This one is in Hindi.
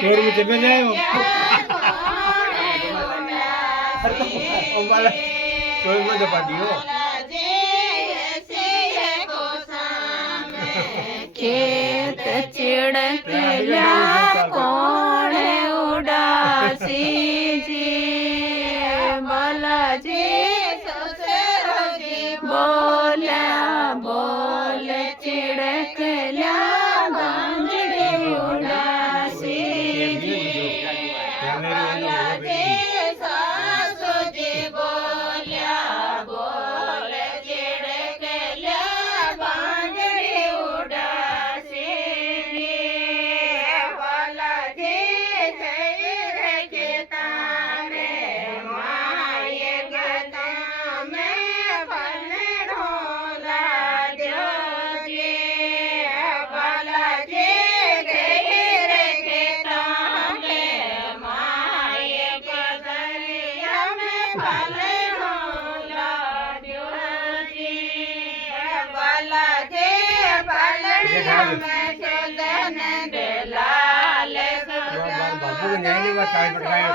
ચોર મુજે મેં જાયો ઓબાલા ચોર મુજે પાડીઓ खेत चिड़कला कौन उदासी जी बालाजी बोला बोल चिड़कला बांजड़ी उदासी जी बालाजी सासू जी बोला बोल चिड़कला बांजड़ी उदासी जी बालाजी तेरे खेता में माए गता में पलड़ोला दो जी बालाजी तेरे खेता में माए गदरिया में पलड़ोला दो जी बालाजी पलड़िया में चोदन बेलाल बाबू ने नहीं बताया बताया